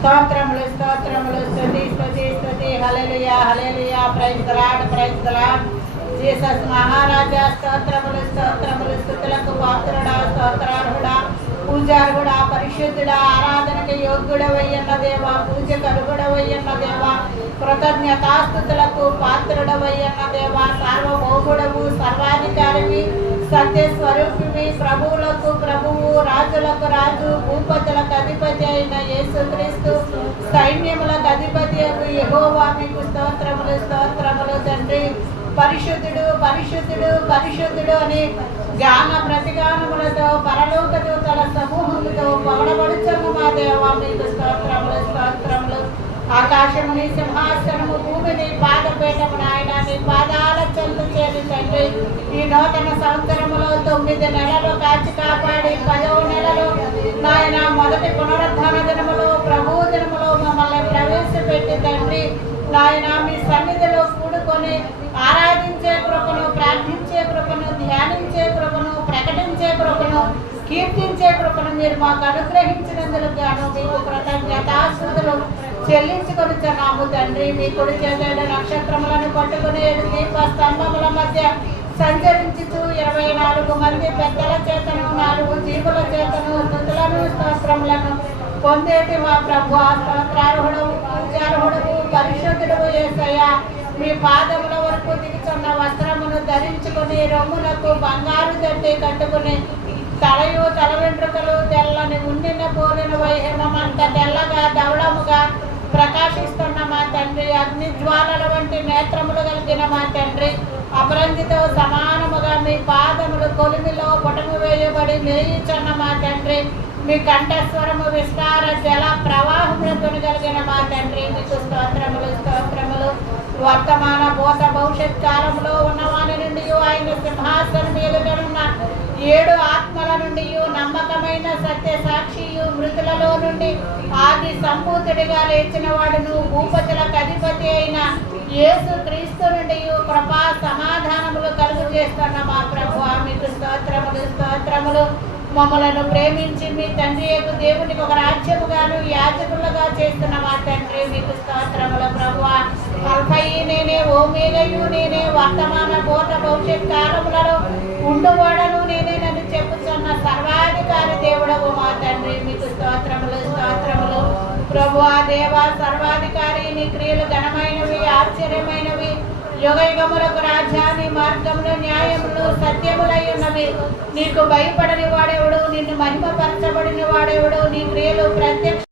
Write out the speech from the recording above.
స్తోత్రములు స్తోత్రములు స్తుతి స్తుతి స్తుతి hallelujah hallelujah praise the Lord Jesus మహారాజా స్తోత్రములు స్తోత్రములు స్తుతులకు పాత్రుడా స్తోత్రార్హుడా పూజార్హుడా పరిశుద్ధుడా ఆరాధనకు యోగ్యుడవయ్యన్న దేవా పూజకు అర్హుడవయ్యన్న దేవా కృతజ్ఞతాస్తుతులకు పాత్రుడవయ్యన్న దేవా సార్వభౌముడవు సర్వాధికారివి సత్యస్వరూపివి ప్రభువులకు ప్రభువు రాజులకు రాజు భూపతులకు అధిపతి అయిన యేసుక్రీస్తు సైన్యములకు అధిపతి యెహోవా మీకు స్తోత్రములు స్తోత్రములు తండ్రి పరిశుద్ధుడు పరిశుద్ధుడు పరిశుద్ధుడు అని జ్ఞాన ప్రతిగానములతో పరలోక దూతల సమూహములతో పొగడబడుచున్న మా దేవా మీకు స్తోత్రములు స్తోత్రములు ఆకాశము నీ సింహాసనము భూమి నీ పాదపీఠము నాయన నీ పాదాల చెందు చేరి తండ్రి ఈ నూతన సంవత్సరములో 9 నెలలు కాచి కాపాడి 10వ నెలలో నాయన మొదటి పునరుద్ధాన దినములో ప్రభు దినములో మమ్మల్ని ప్రవేశపెట్టి తండ్రి నాయన మీ సన్నిధిలో కూడుకొని ఆరాధించే కృపను ప్రార్థించే కృపను ధ్యానించే కృపను ప్రకటించే కృపను కీర్తించే కృపను మీరు మాకు అనుగ్రహించినందుకు గాను మీకు కృతజ్ఞతాస్తుతులు చెల్లించుకొనుచున్నాము తండ్రి. మీ కుడి చేతుల నక్షత్రములను పట్టుకుని 7 దీప స్తంభముల మధ్య సంచరించుచు 24 మంది పెద్దల చేతను 4 జీవుల చేతను స్తుతులను స్తోత్రములను పొందేటి మా ప్రభు స్తోత్రార్హుడు పూజార్హుడు పరిశుద్ధుడు యేసయ్యా మీ పాదముల వరకు దిగుతున్న వస్త్రమును ధరించుకుని రొమ్మునకు బంగారు దట్టి కట్టుకుని తలయు తల వెంట్రుకలు తెల్లని ఉండిన పోలిన వైహిమంత తెల్లగా ధవళముగా ప్రకాశిస్తున్న మా తండ్రి అగ్ని జ్వాలల వంటి నేత్రములు కలిగిన మా తండ్రి అపరంజితో సమానముగా మీ పాదములు కొలిమిలో పుటము వేయబడి మేయుచున్న మా తండ్రి మీ కంఠస్వరము విస్తార జల ప్రవాహములతో కలిగిన మా తండ్రి మీకు స్తోత్రములు స్తోత్రములు వర్తమాన భూత భవిష్యత్ కాలంలో ఉన్నవాని నుండి ఆయన సింహాసనం ఎదుటనున్న 7 ఆత్మల నుండి నమ్మకమైన సత్య సాక్షియు మృతులలో నుండి ఆది సంపూతుడిగా లేచిన వాడును భూపతులకు అధిపతి అయిన యేసు క్రీస్తు నుండి కృపా సమాధానములు కలుగు చేస్తున్న మా ప్రభువా మీకు స్తోత్రములు స్తోత్రములు మమ్మలను ప్రేమించి మీ తండ్రి యొక్క దేవునికి ఒక రాజ్యముగాను యాజకులుగా చేస్తున్న మా తండ్రి మీకు స్తోత్రములు ప్రభువా అల్ఫయి నేనే ఓమేగయు నేనే వర్తమాన భూత భవిష్యత్ కాలములలో ఉండువాడను నేనే నన్ను చెప్పుచున్న సర్వాధికారి దేవుడవు మా తండ్రి మీకు స్తోత్రములు స్తోత్రములు ప్రభువా దేవా సర్వాధికారి నీ క్రియలు ఘనమైనవి ఆశ్చర్యమైనవి యుగయుగములకు రాజ్యాన్ని మార్గములు న్యాయములు సత్యములై ఉన్నవి నీకు భయపడని వాడెవడు నిన్ను మహిమపరచబడిన వాడెవడు నీ క్రియలు ప్రత్యక్ష